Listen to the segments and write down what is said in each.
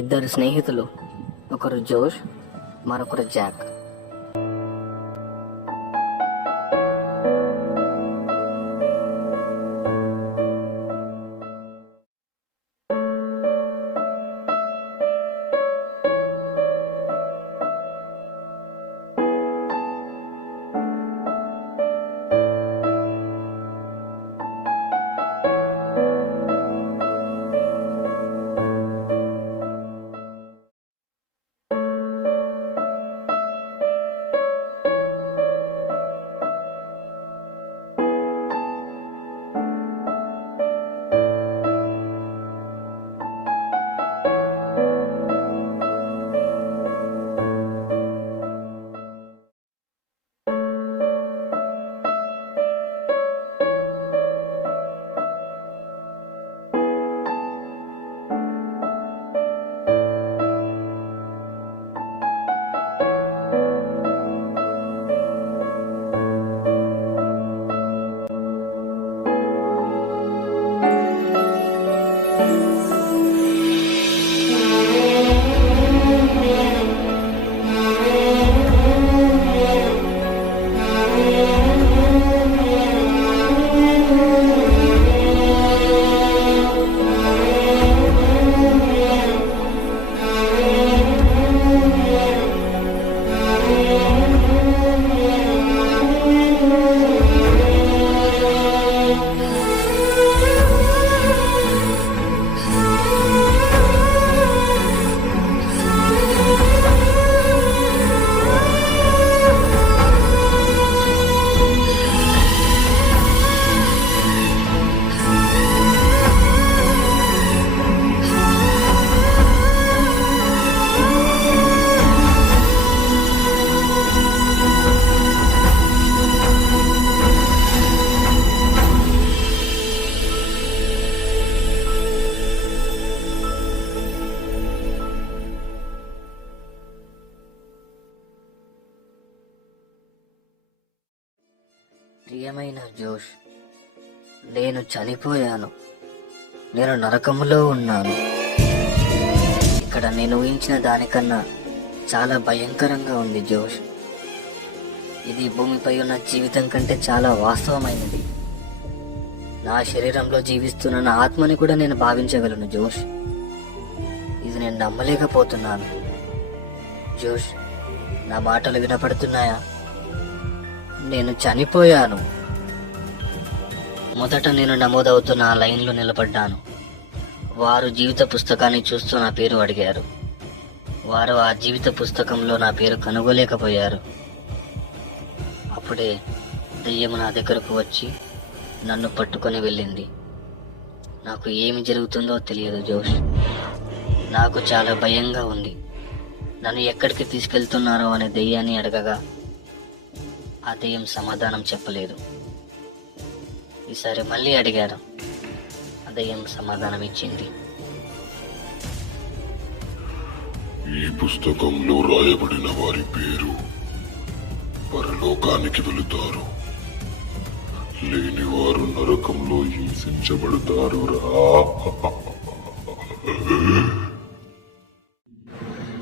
ఇద్దరు స్నేహితులు, ఒకరు జోష్, మరొకరు జాక్. ప్రియమైన జోష్, నేను చనిపోయాను. నేను నరకములో ఉన్నాను. ఇక్కడ నేను ఊహించిన దానికన్నా చాలా భయంకరంగా ఉంది జోష్. ఇది భూమిపై ఉన్న జీవితం కంటే చాలా వాస్తవమైనది. నా శరీరంలో జీవిస్తున్న నా ఆత్మని కూడా నేను భావించగలను జోష్. ఇది నేను నమ్మలేకపోతున్నాను జోష్. నా మాటలు వినపడుతున్నాయా? నేను చనిపోయాను. మొదట నేను నమోదవుతున్న ఆ లైన్లో నిలబడ్డాను. వారు జీవిత పుస్తకాన్ని చూస్తూ నా పేరు అడిగారు. వారు ఆ జీవిత పుస్తకంలో నా పేరు కనుగొలేకపోయారు. అప్పుడే దెయ్యం నా దగ్గరకు వచ్చి నన్ను పట్టుకొని వెళ్ళింది. నాకు ఏమి జరుగుతుందో తెలియదు జోష్. నాకు చాలా భయంగా ఉంది. నన్ను ఎక్కడికి తీసుకెళ్తున్నారో అనే దెయ్యాన్ని అడగగా ఆ దెయ్యం సమాధానం చెప్పలేదు. ఈసారి మళ్ళీ అడిగారు. ఆ దెయ్యం సమాధానం ఇచ్చింది. ఈ పుస్తకంలో రాయబడిన వారి పేరు పరలోకానికి వెళుతారు, లేని వారు నరకంలో హింసించబడతారు రా.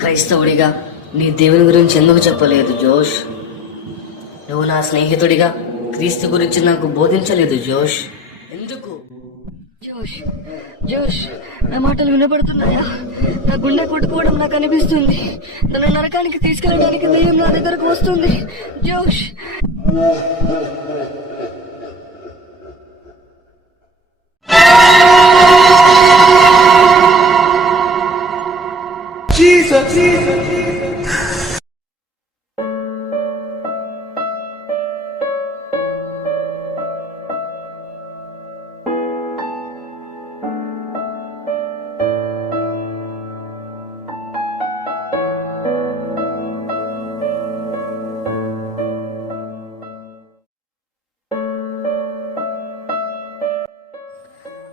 క్రైస్తవుడిగా నీ దేవుని గురించి ఎందుకు చెప్పలేదు జోష్? నువ్వు నా స్నేహితుడిగా క్రీస్తు గురించి నాకు బోధించలేదు జోష్. ఎందుకు? జోష్ జోష్ నా మాటలు వినపడుతున్నాయా? నా గుండె కొట్టుకోవడం నాకు అనిపిస్తుంది. నన్ను నరకానికి తీసుకెళ్ళడానికి దెయ్యం నా దగ్గరకు వస్తుంది జోష్.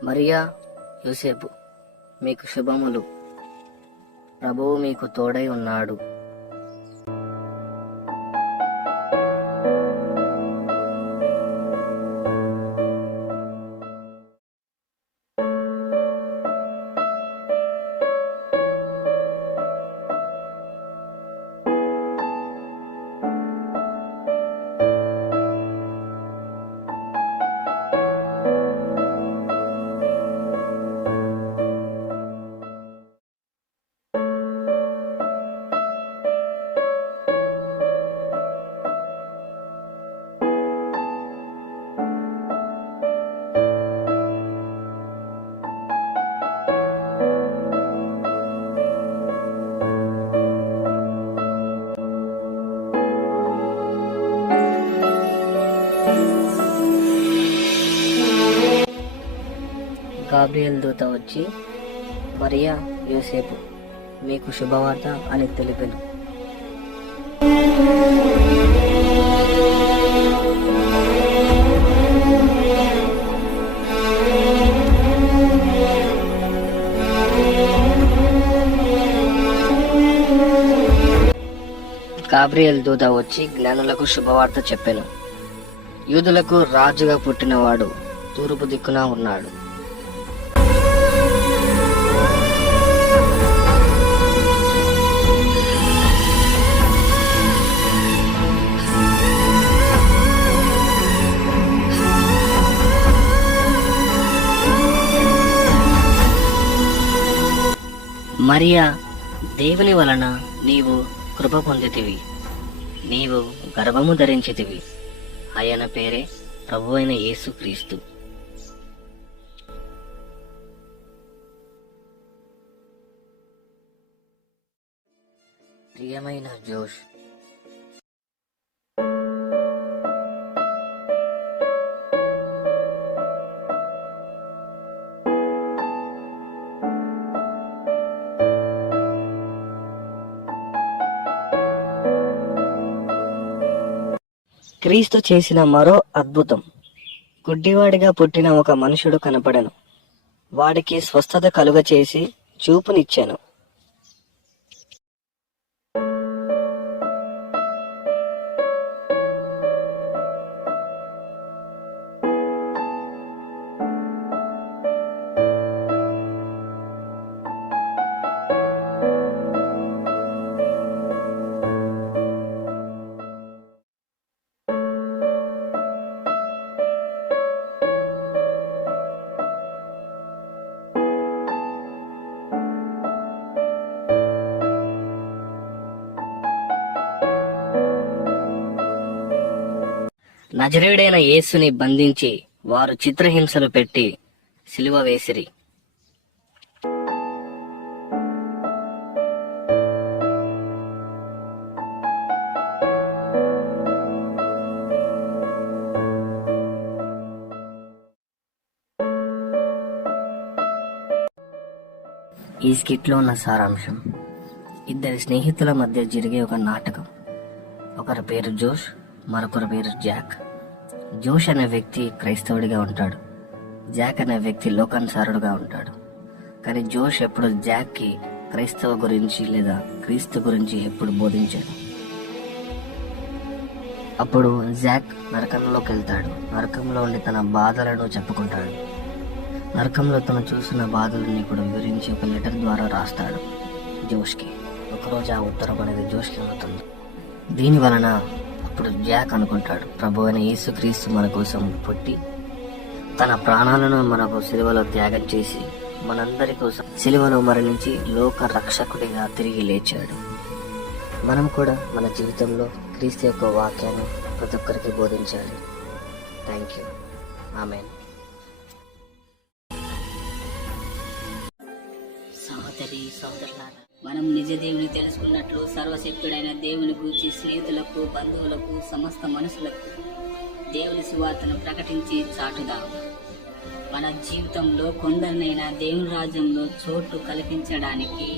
మరియా, యోసేపు, మీకు శుభములు. ప్రభువు మీకు తోడై ఉన్నాడు. గాబ్రియల్ దూత వచ్చి, మరియా, యోసేపు, మీకు శుభవార్త అని తెలిపెను. గాబ్రియల్ దూత వచ్చి జ్ఞానులకు శుభవార్త చెప్పెను. యూదులకు రాజుగా పుట్టినవాడు తూర్పు దిక్కున ఉన్నాడు. మరియా, దేవుని వలన నీవు కృప పొందితివి, నీవు గర్భము ధరించితివి, ఆయన పేరే ప్రభు అయిన యేసుక్రీస్తు. ప్రియమైన జోష్, క్రీస్తు చేసిన మరో అద్భుతం. గుడ్డివాడిగా పుట్టిన ఒక మనుషుడు కనపడెను. వాడికి స్వస్థత కలుగచేసి చూపునిచ్చాను. నజరేయుడైన యేసుని బంధించి వారు చిత్రహింసలు పెట్టి సిలువ వేసిరి. ఈ స్కిట్లో ఉన్న సారాంశం: ఇద్దరి స్నేహితుల మధ్య జరిగే ఒక నాటకం. ఒకరి పేరు జోష్, మరొకరి పేరు జాక్. జోష్ అనే వ్యక్తి క్రైస్తవుడిగా ఉంటాడు, జాక్ అనే వ్యక్తి లోకానుసారుడుగా ఉంటాడు. కానీ జోష్ ఎప్పుడు జాక్కి క్రైస్తవ గురించి లేదా క్రీస్తు గురించి ఎప్పుడు బోధించాడు. అప్పుడు జాక్ నరకంలోకి వెళ్తాడు. నరకంలో ఉండి తన బాధలను చెప్పుకుంటాడు. నరకంలో తను చూసిన బాధలని కూడా వివరించి ఒక లెటర్ ద్వారా రాస్తాడు జోష్కి. ఒకరోజు ఆ ఉత్తరం అనేది జోష్కి అందుతుంది. దీని వలన అప్పుడు జాక్ అనుకుంటాడు, ప్రభు అయిన యేసుక్రీస్తు మన కోసం పుట్టి తన ప్రాణాలను మనకు సిలువలో త్యాగం చేసి మనందరి కోసం సిలువలో మరణించి లోక రక్షకుడిగా తిరిగి లేచాడు. మనం కూడా మన జీవితంలో క్రీస్తు యొక్క వాక్యాన్ని ప్రతి ఒక్కరికి బోధించాలి. Thank you. ఆమేన్. సహోదరి సహోదరులారా, మనం నిజ దేవుని తెలుసుకున్నట్లు సర్వశక్తుడైన దేవుని గురించి స్నేహితులకు, బంధువులకు, సమస్త మనుషులకు దేవుని సువార్తను ప్రకటించి చాటుదాం. మన జీవితంలో కొందరినైనా దేవుని రాజ్యంలో చోటు కల్పించడానికి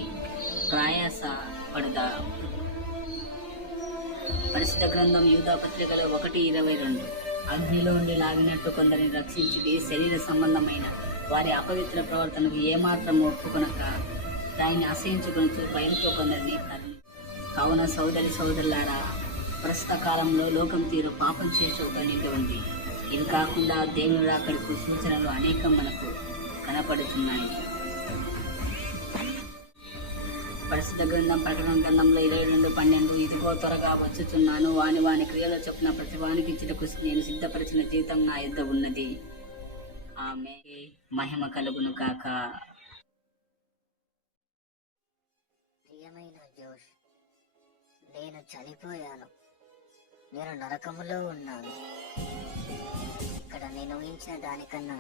ప్రయాస పడదాం. పరిశుద్ధ గ్రంథం యూదా పత్రికలో 1:22, అగ్నిలో ఉండి లాగినట్టు కొందరిని రక్షించుడి, శరీర సంబంధమైన వారి అపవిత్ర ప్రవర్తనకు ఏమాత్రం ఒప్పుకొనక దాన్ని అసహించుకొనుచు భయంతో కొందరిని కావున సోదరి సోదరులారా, ప్రస్తుత కాలంలో లోకం తీరు పాపం చేసోతో నిండి ఉంది. ఇది కాకుండా దేవుని రాకడకు సూచనలు అనేకం మనకు కనపడుతున్నాయి. పరిశుద్ధ గ్రంథం ప్రకటన గ్రంథంలో 22:12, ఇదిగో త్వరగా వచ్చుచున్నాను, వాని క్రియలో చొప్పున ప్రతి వానికి ఇచ్చుటకు నేను సిద్ధపరిచిన జీవితం నా యొద్ద ఉన్నది. ఆమె మహిమ కలుగును కాక. ప్రియమైన జోష్, నేను చనిపోయాను. నేను నరకములో ఉన్నాను. ఇక్కడ నేను ఊహించిన దానికన్నా